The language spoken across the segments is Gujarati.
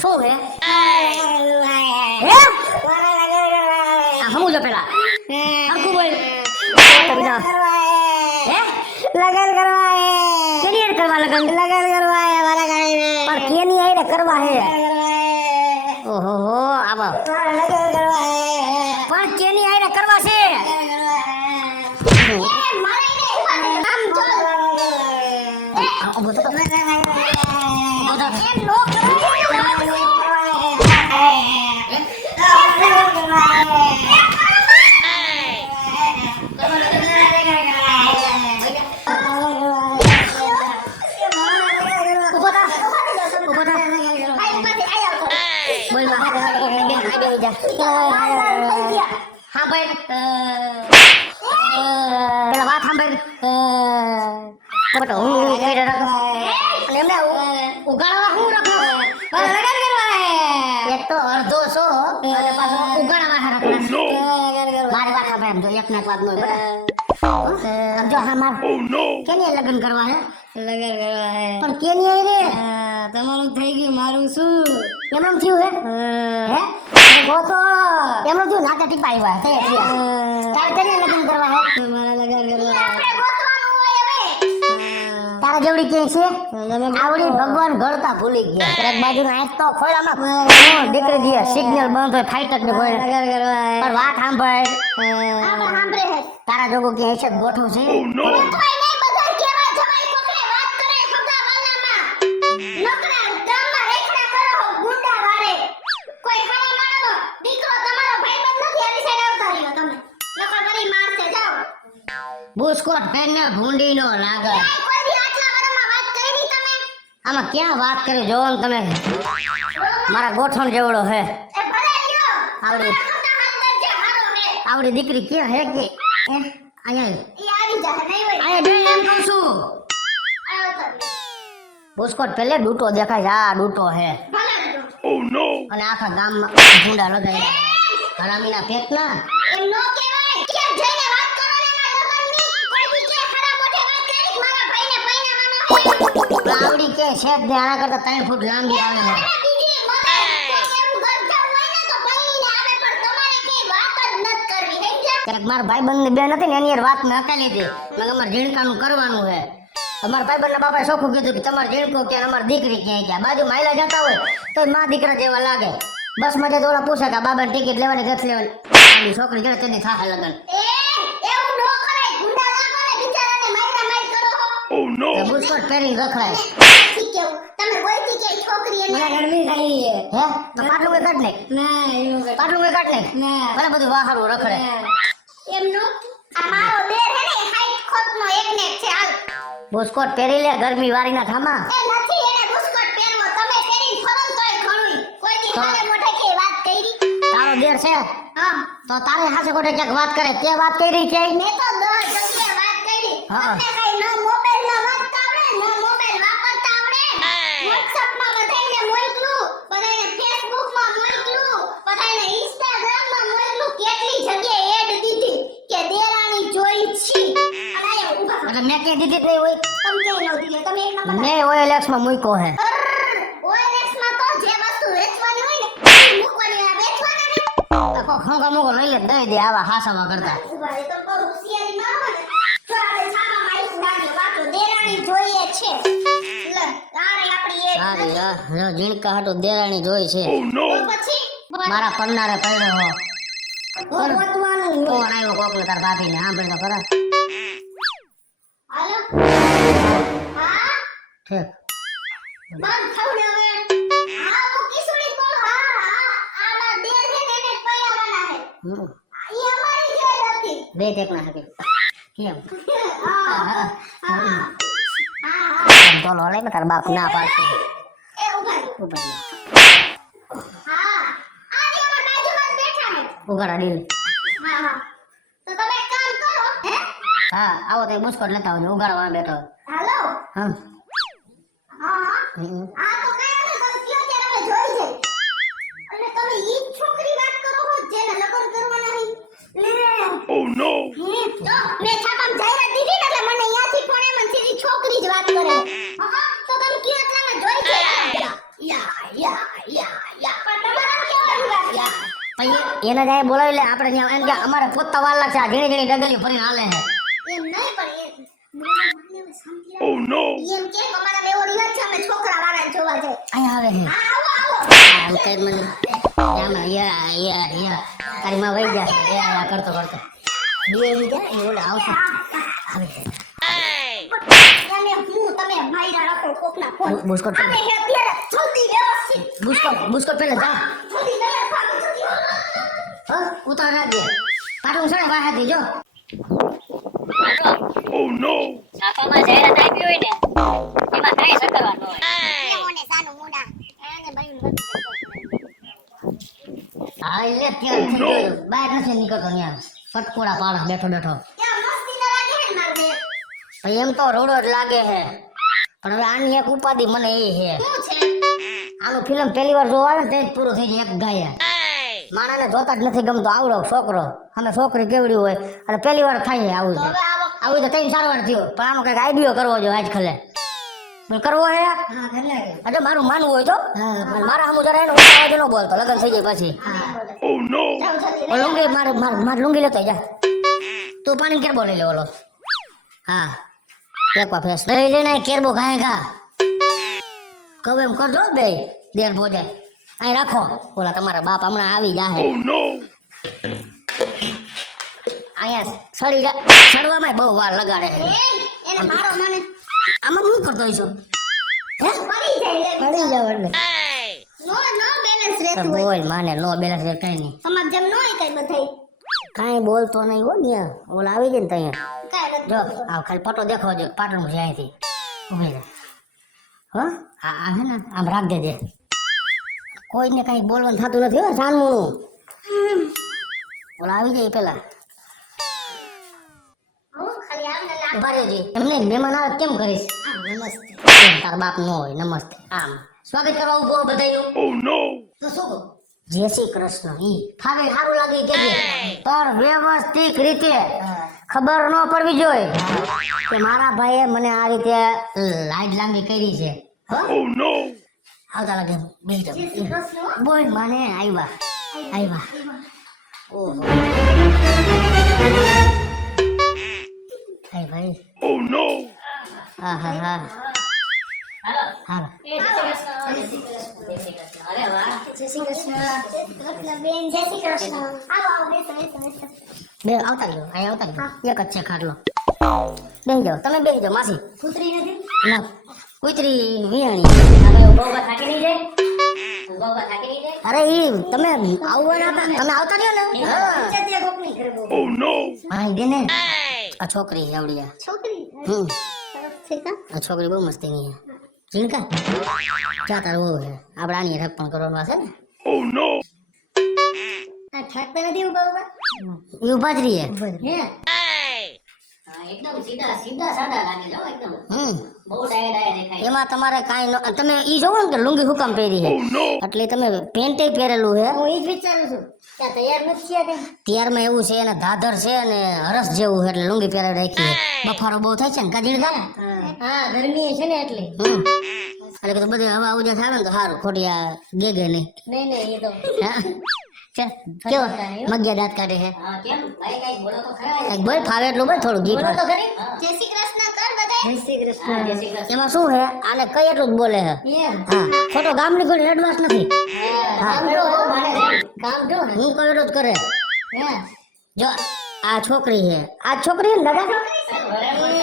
શું હે સમજો પેલા આખું બોલ લગન કરવા હે કેની યાર કરવા લગન લગન કરવા હે મારા ગાડી પણ કેની આઈ કરવા હે લગન ઓહો આવા કરવા હે પણ કેની આઈ કરવા છે હા ભાઈ પેલા વાત સાંભળ બટ હું એમને ઉગાડવા હું રાખો એક તો અડધો સો અને પાછો ઉગાડવા રાખો મારી વાત સાંભળ એમ જો એક ના વાત નો સમજો હા માર કેની લગ્ન કરવા હે લગન કરવા હે પણ કેની આઈ રે તમારું થઈ ગયું મારું શું એમનું થયું હે ગોતો એમનું થયું નાકા ટીપા આવ્યા તે તારે કેની લગ્ન કરવા હે મારા લગન કરવા તારા જેવડી કે છે આવડી ભગવાન ઘડતા ભૂલી ગયા એક બાજુનો આંખ તો ખોળામાં દીકરી દી સિગ્નલ બંધ હોય ફાઈટર ને કોઈ લગન કરવા હે પણ વાત સાંભળ તારા જોગો કે છે ગોઠું છે બુસ્કોટ પેનને ભૂંડીનો લાગે આમાં ક્યાં વાત કરી જોવો ને તમે મારા ગોઠણ જેવડો હે આવડી દીકરી ક્યાં હે કે અહીંયા બે એમ કહું છું બુસ્કોટ પેલે ડૂટો દેખાય છે આ ડૂટો હે અને આખા ગામમાં ભૂંડા લગાય હરામીના પેટના આવડી કે શેઠ દે આના કરતા 3 ફૂટ લાંબી આવે છે ક્યારેક મારા ભાઈબંધ ની બેન હતી ને એની વાત મેં હકાલી હતી મેં અમારે ઝીણકાનું કરવાનું છે અમારા ભાઈબંધ ના બાપાએ ચોખ્ખું કીધું કે તમારે ઝીણકો ક્યાં અમારી દીકરી ક્યાં ગયા બાજુ માયલા જતા હોય તો માં દીકરા જેવા લાગે બસ મજા તો ઓલા પૂછે કે બાબાને ટિકિટ લેવાની નથી લેવાની છોકરી જડે તેની થાય લગન બુસ્કોટ પહેરી રખડાય મારા ગરમી થઈ હે તો પાટલું કે કાઢ લે ના એવું પાટલું કે કાઢ લે ના ભલે બધું વાહરું રખડે બુસ્કોટ પહેરી લે ગરમી વાળીના ઠામા તારો દેર છે તો તારે હાસે કોટે ક્યાંક વાત કરે તે વાત કરી કે હા એટલે મેં કે દીધી નહીં હોય મેં OLX માં મૂક્યો હે ખોખા મોકો લઈ લે દઈ દે આવા હાસામાં કરતા ઝીણકા હાટુ દેરાણી જોઈ છે મારા પન્નારે પડ્યો હો કોણ આવ્યો કોકને તાર ભાભી ને સાંભળી તો ખરા ઠીક બે ટેક ના હકે કેમ તો લો લે તાર બાપ ના પાડશે ઉગાડા ડીલ હા આવો તો બુસ્કોટ લેતા આવજો ઉગાડવા બેઠો હા Oh no! મેં છાપામાં જાહેરાત દીધી ને એટલે મને અહીંયાથી ફોન એમાં સીધી છોકરી જ વાત કરે. તો તમે કયો એટલામાં જોઈ છે? એને જાય બોલાવી લે આપણે ત્યાં એમ કે અમારે પોતા વાર લાગશે આ ઝીણી ઝીણી ડગલીઓ ભરીને હાલે છે એમ નહીં પણ એમ કે અમારા એવો રિવાજ છે અમે છોકરા વાળા જોવા જાય. અહીંયા આવે છે હા આવો આવો. આમ કઈ મને આમાં યા તારી માં વહી જાય યા કરતો કરતો બે ઈ જાય એ ઓલે આવશે આવે છે તમે હું તમે માયરા રાખો કોકના ફોન. બુસ્કોટ અમે હે અત્યારે જલ્દી વ્યવસ્થિત બુસ્કોટ પેલા જા જલ્દી તમે ભાગો જલ્દી. હા ઉતાર રાખજે પાટું છે ને વાહાથી જો છાપામાં જાહેરાત આપી હોય ને એમાં કાંઈ સકરવાનું હોય. એમોને સાનું મુંડા એને ભાઈ હા એટલે ત્યાં થઈ ગયું બહાર નથી નીકળતો ત્યાં પટકોડા પાડે બેઠો બેઠો ત્યાં મસ્તી ના લાગે ને મારે ભાઈ એમ તો રોડો જ લાગે છે પણ હવે આની એક ઉપાધિ મને એ છે શું છે આનું ફિલ્મ પહેલી વાર જોવા આવે ને તે જ પૂરું થઈ જાય એક ગાયા માણસને જોતા જ નથી ગમતો આવડો છોકરો અમે છોકરી કેવડી હોય અને પહેલી વાર થાય છે આવું છે હવે આવો આવું તો 3-4 વાર થયો પણ આનો કઈક આઈડિયો કરવો જોઈએ આજકાલે બોલ કરવો હે હા કરી લાગે અરે મારું માનવું હોય તો હા પણ મારા હમુ જરા એનો ઊંચો અવાજ ન બોલતો લગન થઈ જાય પછી જાઓ જલ્દી ઓલો લુંગી માર લુંગી લેતો જા તું પાણી કેરબો લઈ લે ઓલો હા એકવા ફેસ લઈ લેને કેરબો ખાય ખા કહું એમ કરજો બે દેર ભોજે અહીં રાખો ઓલા તમારા બાપ હમણાં આવી જાહે અહીંયા સડવામાં બહુ વાર લગાડે છે એને મારો મને આમાં હું કરતો હશો હે પડી જાય લે પડી જાવ એટલે નો બેલેન્સ રહેતું હોય બોલ માને નો બેલેન્સ કઈ નહીં તમાર જેમ ન હોય કઈ બધાય કાંઈ બોલતો નહીં હો ને ઓલા આવી જાય ને ત્યાં કાઈ નથી જો આ ખાલી પટો દેખો જો પાટણ છે અહીંથી ઉભી રહે હો આ હે ને આમ રાખ દેજે કોઈને કાંઈ બોલવાનું થતું નથી હો જાનમુનું ઓલા આવી જાય પેલા હું ખાલી આમને લાગ ઉભા રહેજે એમને મહેમાન આવે કેમ કરીશ નમસ્તે કેમ તારા બાપ નો હોય નમસ્તે આમ સ્વાગત કરવા ઉભો બધાયું તો શું કહું જય શ્રી કૃષ્ણ ઈ ફાવે સારું લાગે કે પણ વ્યવસ્થિત રીતે ખબર ન પડવી જોઈએ કે મારા ભાઈએ મને આ રીતે લાઈટ લાંબી કરી છે હો આવતા લાગે બેસી જાઓ બોલ માને આવ્યા ઓહો હાય ભાઈ હા હા હા હા અરે વાહ. જય શ્રી કૃષ્ણ બેન જય શ્રી કૃષ્ણ આવો આવો બેસો બે આવતા રહ્યો અહીંયા આવતા રહ્યો એક જ છે ખાટલો બેસી જાઓ તમે બેસી જાઓ માસી કૂતરી નથી ના કુતરી વિયાણી હવે ઉભા થાકી નહીં જાય ઉભા થાકી નહીં જાય. અરે ઈ તમે આવવાના હતા તમે આવતા રહ્યો ને હા જતી કોકની ઘરે બહુ હા દે ને આ છોકરી આવડિયા છોકરી સરસ છે કા આ છોકરી બહુ મસ્તી ની છે જીણકા ક્યાં તારું બહુ છે આપણે આની રક પણ કરવાનું હશે ને આ ઠાકતા નથી ઉભા ઉભા એ ઉભા જ રહીએ હે હા, એકદમ સીધા સાદા લાગે છે હો, એકદમ બહુ ડાયા દેખાય. એમાં તમારે કાંઈ તમે ઈ જોવો ને કે લુંગી હુકામ પહેરી છે એટલે તમે પેન્ટે પહેરેલું છે હું ઈ જ વિચારું છું ત્યાં તૈયાર નથી થયા કઈ ત્યારમાં એવું છે અને દાદર છે અને હરસ જેવું છે એટલે લુંગી પહેરાવી રાખી છે બફારો બહુ થાય છે ને કાજીણ થાય હા ગરમી છે ને એટલે એટલે કે બધે હવા ઉજા થાય ને તો સારું ખોટી આ ગેગે નહીં નહીં એ તો હા છે કેવો મગ્યા દાંત કાઢે છે હા, કેમ ભાઈ કઈ બોલો તો ખરા. એક બોલ ફાવે એટલું બોલ થોડું ગીત બોલો તો ખરી જય શ્રી કૃષ્ણ કર બધાય જય શ્રી કૃષ્ણ હા, જય શ્રી કૃષ્ણ. એમાં શું છે આને કઈ એટલું જ બોલે છે એમ હા ખોટો ગામની કોઈ એડવાન્સ નથી કામ જો માને છે. કામ જો ને હું કઈ એટલું જ કરે હે જો આ છોકરી છે આ છોકરી છે ને દાદા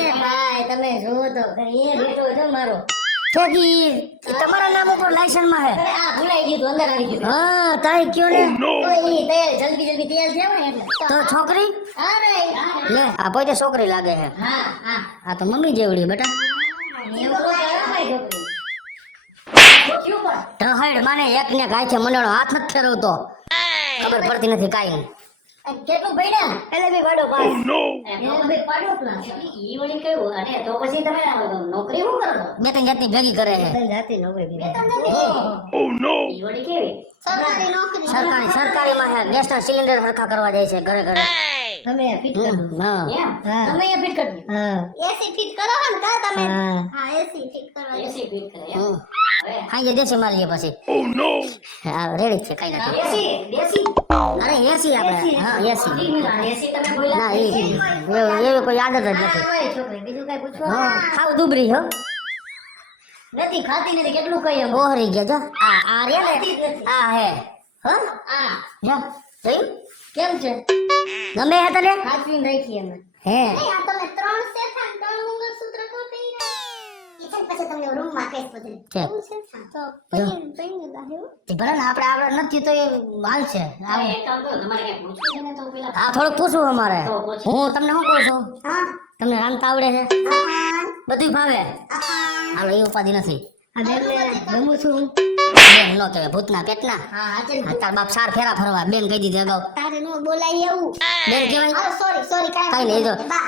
એ ભાઈ તમે જુઓ તો ખરી એ બેઠો છે મારો કે ઈ તમારા નામ ઉપર લાયસન્સ માં છે આ ભૂલાઈ ગયું તું, અંદર આવી ગયું હા તાઈ કયો ને તો ઈ તૈયાર જલ્દી તૈયાર થયા ને એટલે તો છોકરી હા રે લે આ પોતે છોકરી લાગે છે હા હા આ તો મમ્મી જેવડી બેટા એવું તો કહેવાય ભાઈ છોકરી ક્યું પણ ઢહડ માને એક ને ગાય છે મંડળો હાથ નથી ફેરવતો ખબર પડતી નથી કાઈ આ કેટલું ભણ્યા એટલે બી પાડો પાસ એનો ભાઈ પાડ્યો પ્લાન. ઈ વળી કયું અને તો પછી તમે નોકરી શું કરો છો? બે ત્રણ જાતની ભેગી કરે છે જાતી નોકરી કરી ઈ વળી કેવી સરકારી નોકરી સરકારીમાં છે ગેસના સિલિન્ડર સરખા કરવા જાય છે ઘરે ઘરે તમે ફિટ કરી દો હા એમ હા તમે અહીંયા ફિટ કરી હા એસી ફિટ કરો ને કા તમે હા હા એસી ફિટ કરો એસી ફિટ કરે એમ. હમ. હા એ દેશી માલ લે પછી હા રેડી છે કઈ નથી દેશી અરે એસી આપણે હા એસી દેશી તમે બોલ્યા ના એવી કોઈ આદત જ નથી ઓય છોકરી બીજું કઈ પૂછવા હા ખાવ દુબરી હો નથી ખાતી નથી કેટલું કઈ એમ ઓહરી ગયા જો આ રે ને આ હે હો આ જો જોયું કેમ છે ગમે હે તને હાથવીને રાખી અમે હે આ તમે 3 શેઠા 3 મંગળસૂત્ર કો પહેર્યા કિચન પછી તમને રૂમમાં કેસ બધું છે તો જો. પહેરી દાહ્યો તે ભલે ને આપણે નથી તો એ હાલ છે હવે એક કામ કરો તમારે કઈ પૂછવું છે ને તો પેલા આ થોડુંક પૂછવું અમારે તો પૂછો. હું તમને શું કહું છું હા તમને રાંધતા આવડે છે હા બધું ભાવે હા હાલો એ ઉપાધિ નથી આ બેન ગમું છું બેન નો કહેવાય ભૂતના પેટના હા હાચે આ તાર બાપ સાર ફેરા ફરવા બેન કહી દીધી અગાઉ તારે નો બોલાય એવું બેન કહેવાય અરે સોરી કાંઈ નહીં, જો. બા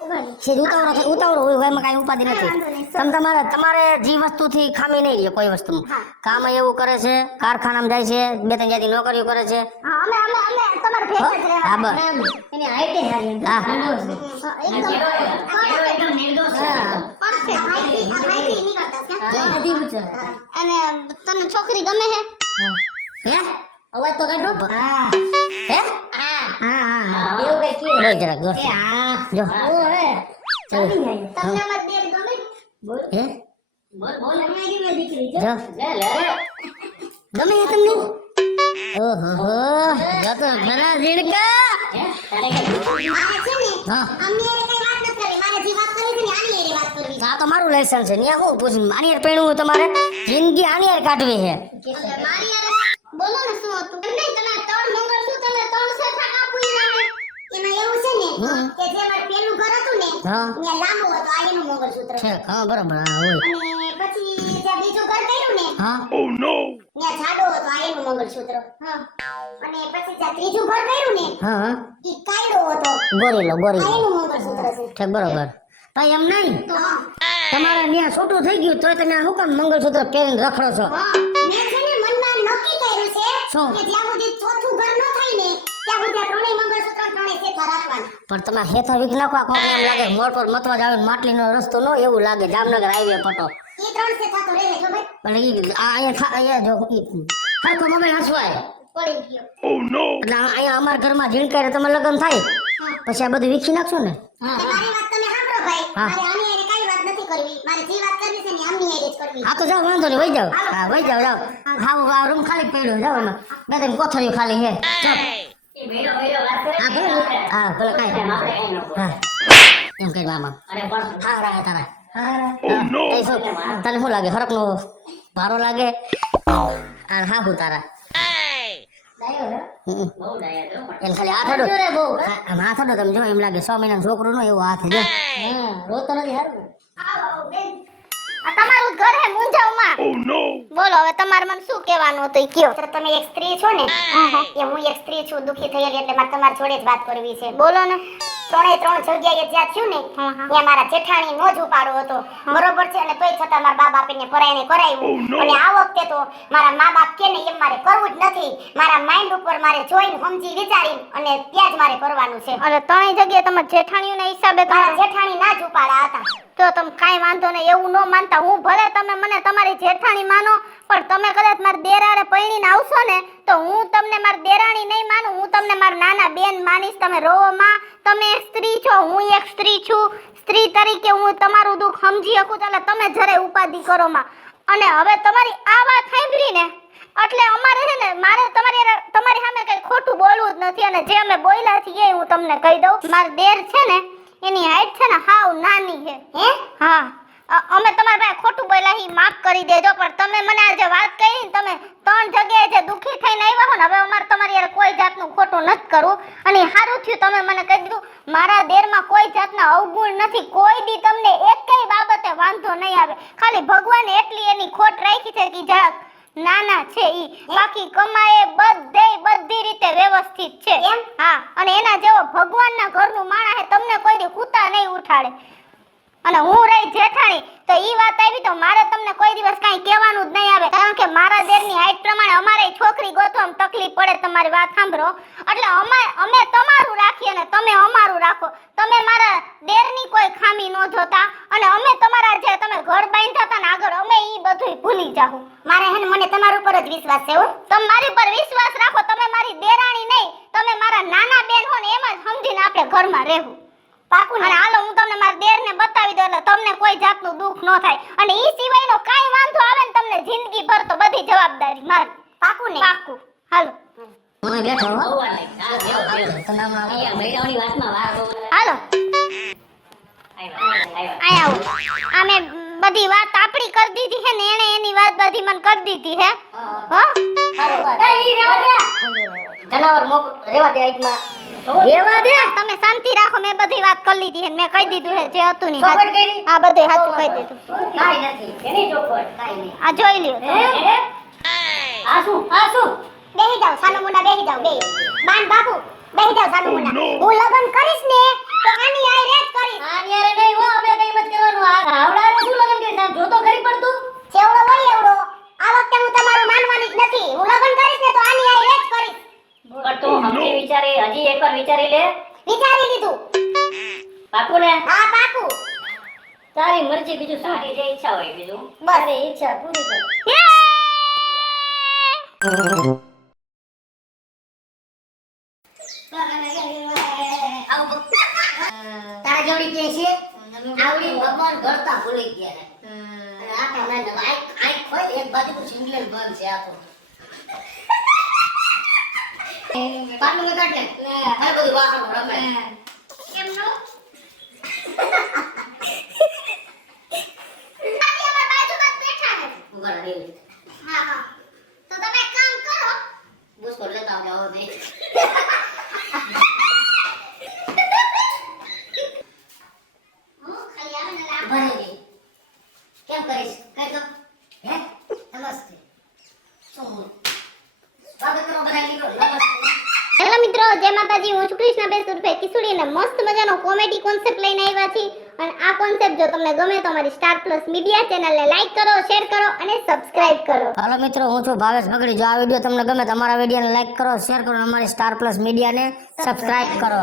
ઉભા સીધ ઉતાવળો હોય એમાં કાંઈ ઉપાધિ નથી તમારે જે વસ્તુથી ખામી નહીં રહે કોઈ વસ્તુ કામ એવું કરે છે કારખાનામાં જાય છે બે ત્રણ જાતિ નોકરીઓ કરે છે હા અમે તમારે ભેગા જ રહેવા હા બસ એની હાઈટે હારી હા. એકદમ નિર્દોષ છે. પરફેક્ટ માહિતી નીકળતા છે બધી ઊંચો અને તને છોકરી ગમે હે હે અવાજ તો કાઢો હા હે હા હા હા એવું કઈ કે બોલ જરાક જો એ હા જો ઓ હે ચાલી જાય તમને અમાર દેર ગમે બોલ હે બોલ બોલ તમે આવી મેં દીકરી જો જો લે લે ગમે છે તમને ઓહો હો જો તો ઘણા ઝીણકા હે તારે કઈ મારે છે ને હા અમને એને કઈ વાત નથી કરવી મારે જે વાત કરવી છે ને આની એની વાત કરવી આ તો મારું લાયસન્સ છે ન્યા હું પૂછું આની યાર પેણું તમારે જિંદગી આની યાર કાઢવી છે છે મારી યાર બોલો ને શું હતું નહીં તમે 3 મંગળસૂત્ર ને 3 શેઠા કાપી નાખે એમાં એવું છે ને હમ. કે જે મારું પેલું ઘર હતું ને હા. ત્યાં લાંબુ હતું આ એનું મંગળસૂત્ર છે હા બરાબર હા હોય અને પછી જે બીજું ઘર કર્યું ને હા ત્યાં જાડો હતો આ એનું મંગળસૂત્ર હા અને પછી જે ત્રીજું ઘર કર્યું ને હા હા ઈ કાયડો હતો ગોરીલો આ ગોરીલો એનું મંગળસૂત્ર છે છે બરોબર ભાઈ એમ નહીં તો હા તમારે ત્યાં છોટું થઈ ગયું તોય તમે આ શું કામ મંગળસૂત્ર પહેરીને રખડો છો મેં છે ને મનમાં નક્કી કર્યું છે શું? કે જ્યાં સુધી ચોથું ઘર ન થાય ને ત્યાં સુધી આ ત્રણેય મંગળસૂત્ર અને ત્રણેય શેઠા રાખવાના પણ તમે હેથા વીક નાખવા કોક એમ લાગે મોડ પર મતવા જાવ માટલીનો રસ્તો નો એવું લાગે જામનગર હાઈવે પટો ઈ 3 શેઠા તો રહે છો ભાઈ પણ ઈ આ અહીંયા જો હરખો મોબાઈલ હસવાય પડી ગયો એટલે અહીંયા અમારા ઘરમાં ઝીણકારે તમે લગ્ન થાય પછી આ બધું વીખી નાખશો ને તે મારી વાત તમે સાંભળો ભાઈ હા. મારે આની હારે કાંઈ વાત નથી કરવી મારે જે વાત કરવી છે ને આમની હારે જ કરવી હા તો જાઓ વાંધો નહીં વહી જાઓ હા વહી જાઓ હા આ રૂમ ખાલી પડ્યો જાઓ એમાં બે ત્રણ કોથળીઓ ખાલી છે જાઓ એ મેળો વાત કરે હા ભલે હા ભલે કાંઈ આપણે નહીં. કઈ ન બોલ. હા એમ કઈ મામા અરે પણ હા રાહ તારા એ શું તને શું લાગે હરકનો ભારો લાગે હા હું તારા ડાયો હે હમ. બહુ ડાયા છો પણ. એને ખાલી હાથ જોરે બહુ આમ હાથ અડો તમે જો એમ લાગે 100 મહિનાનું છોકરું નો એવો હાથ જો હા રોતો નથી હારું આવો બેન આ તમારું ઘર હે મુંજાવમાં બોલો હવે તમારે મને શું કહેવાનું હતું ઈ કયો તો તમે એક સ્ત્રી છો ને એ હું એક સ્ત્રી છું દુખી થયેલી એટલે મારે તમારી જોડે જ વાત કરવી છે બોલો ને 3 જગ્યાએ જ્યાં થયું ને ત્યાં મારા જેઠાણી નો જ ઉપાડો હતો બરોબર છે અને તોય છતાં મારા બા બાપને પરાયણે કરાવ્યું અને આ વખતે તો મારા મા બાપ કે ને એમ મારે કરવું જ નથી મારા માઇન્ડ ઉપર મારે જોઈને સમજી વિચારીને અને ત્યાં જ મારે કરવાનું છે અને 3 જગ્યાએ તમારા જેઠાણીઓના હિસાબે તમારા જેઠાણી ના જ ઉપાડા હતા તો તમે કાંઈ વાંધો નહીં એવું ન માનતા હું ભલે તમે મને તમારી જેઠાણી માનો પણ તમે કદાચ મારા દેરારે પૈણીને આવશો ને તો હું તમને મારી દેરાણી નહીં માનું હું તમને મારા નાના બેન માનીશ તમે રોવો માં તમે એક સ્ત્રી છો હું એક સ્ત્રી છું સ્ત્રી તરીકે હું તમારું દુઃખ સમજી શકું એટલે તમે જરાય ઉપાધિ કરો માં અને હવે તમારી આ વાત સાંભળી ને એટલે અમારે છે ને મારે તમારી સામે કઈ ખોટું બોલવું જ નથી અને જે અમે બોલ્યા છીએ એ હું તમને કહી દઉં મારા દેર છે ને એની હાઈટ છે ને હાવ નાની છે હે હા અમે તમારા પાસે ખોટું બોલ્યા હી માફ કરી દેજો પણ તમે મને આ જે વાત કરી ને તમે 3 જગ્યાએ જે દુખી થઈને આવ્યા હો ને હવે અમારે તમારી યાર કોઈ જાતનું ખોટું નથી કરવું અને સારું થયું તમે મને કહી દીધું મારા દેરમાં કોઈ જાતના અવગુણ નથી કોઈ દી તમને એકેય બાબતે વાંધો નહીં આવે ખાલી ભગવાને એટલી એની ખોટ રાખી છે કે જરાક નાના છે ઈ બાકી કમાએ બધી રીતે વ્યવસ્થિત છે હા અને એના જેવો ભગવાનના ઘરનું માણસ હે તમને કોઈ દી કૂતા નહીં ઉઠાડે અને હું રહી જેઠાણી તો ઈ વાત આવી તો મારે તમને કોઈ દિવસ કાંઈ કહેવાનું જ નહીં આવે કારણ કે મારા દેરની હાઈટ પ્રમાણે અમારે છોકરી ગોતવામાં તકલીફ પડે તમારી વાત સાંભળો એટલે અમે તમારું રાખીએ અને તમે અમારું રાખો તમે મારા દેરની કોઈ ખામી ન જોતા અને અમે તમારા જે તમે ઘર બાંધ્યા હતા ને આગળ અમે ઈ બધુંય ભૂલી જાઉં. મારે હે ને મને તમારા ઉપર જ વિશ્વાસ છે હો. તમે મારી ઉપર વિશ્વાસ રાખો. તમે મારી દેરાણી નહીં, તમે મારા નાના બેન હો ને એમ જ સમજીને આપણે ઘરમાં રહેવું. પાકું ને? અને હાલો હું તમને મારા દેરને બતાવી દઉં એટલે તમને કોઈ જાતનું દુઃખ ન થાય. અને ઈ સિવાયનો કાઈ વાંધો આવે ને તમને જિંદગીભર તો બધી જવાબદારી મારી. પાકું ને? પાકું. હાલો. હું બેઠો હો. બહુ વાર લાગી. ચાલો, બેહો, બેહો. તો નામ આવો. અહીંયા બૈરાઓની વાતમાં વાર બહુ લાગે. હાલો. આવ્યા. આય આવો. આ મેં બધી વાત આપણી કરી દીધી છે ને એણે એની વાત બધી મને કરી દીધી હે. હો? જનાવર મોક રેવા દે આઈટમાં. રેવા દે. તમે શાંતિ રાખો. મેં બધી વાત કરી લીધી છે ને મેં કહી દીધું છે જે હતું ની. ચોખવટ કરી? હા બધું સાચું કહી દીધું. કાંઈ નથી. એની ચોખવટ. કાંઈ નહીં. આ જોઈ લ્યો. આ શું? બેહી જાવ સાનો મુના બેહી જાવ બે. બાન બાપુ બેહી જાવ સાનો મુના. હું લગન કરીશ ને તો આની આઈ રેત કરીશ. આની હારે નહીં હો, અમે કઈ મત કરવાનું. આ હાવડાને શું લગન કરીશ? આમ જોતો ખરી પડતું? જેવડો હોય એવડો. આ વખતે હું તમારું માનવાની જ નથી. હું લગન કરીશ ને તો આની આઈ રેત કરીશ. પણ તું સમજી વિચારી, હજી એકવાર વિચારી લે. વિચારી લીધું. પાકું ને? હા પાકું. તારી મરજી, બીજું તારી જે ઈચ્છા હોય બીજું. બસ ઈચ્છા પૂરી કર. તારા જેવડી કે છે આવડી ભગવાન ઘરતા ભૂલી ગયા છે. અને આખા મહિના આંખ ખોઈ એક બાજુ સિંગલ બંધ છે આખો. પાટલું મેં કાઢ લે. આ બધું વાહન રમે. કેમનો? આજી અમાર બાજુમાં જ બેઠા છે. ઉભા રહે. હા હા. તો તમે એક કામ કરો. બુસ્કોટ લેતા આવજો હવે બે. હું ખાલી આવે ને લાવ. ઉભા રહે. કેમ કરીશ? કઈ તો હે નમસ્તે. શું સ્વાગત કરો બધા નીકળો. નમસ્તે. હેલો મિત્રો, જય માતાજી. હું છું કૃષ્ણાબેન ઉર્ફે કિસુડી અને મસ્ત મજાનો કોમેડી કોન્સેપ્ટ લઈને આવ્યા છીએ. અને આ કોન્સેપ્ટ જો તમને ગમે તો અમારી સ્ટાર પ્લસ મીડિયા ચેનલને લાઈક કરો, શેર કરો અને સબસ્ક્રાઇબ કરો. હાલો મિત્રો, હું છું ભાવેશ બગડી. જો આ વિડીયો તમને ગમે તો અમારા વિડીયોને લાઈક કરો, શેર કરો અને અમારી સ્ટાર પ્લસ મીડિયાને સબસ્ક્રાઇબ કરો.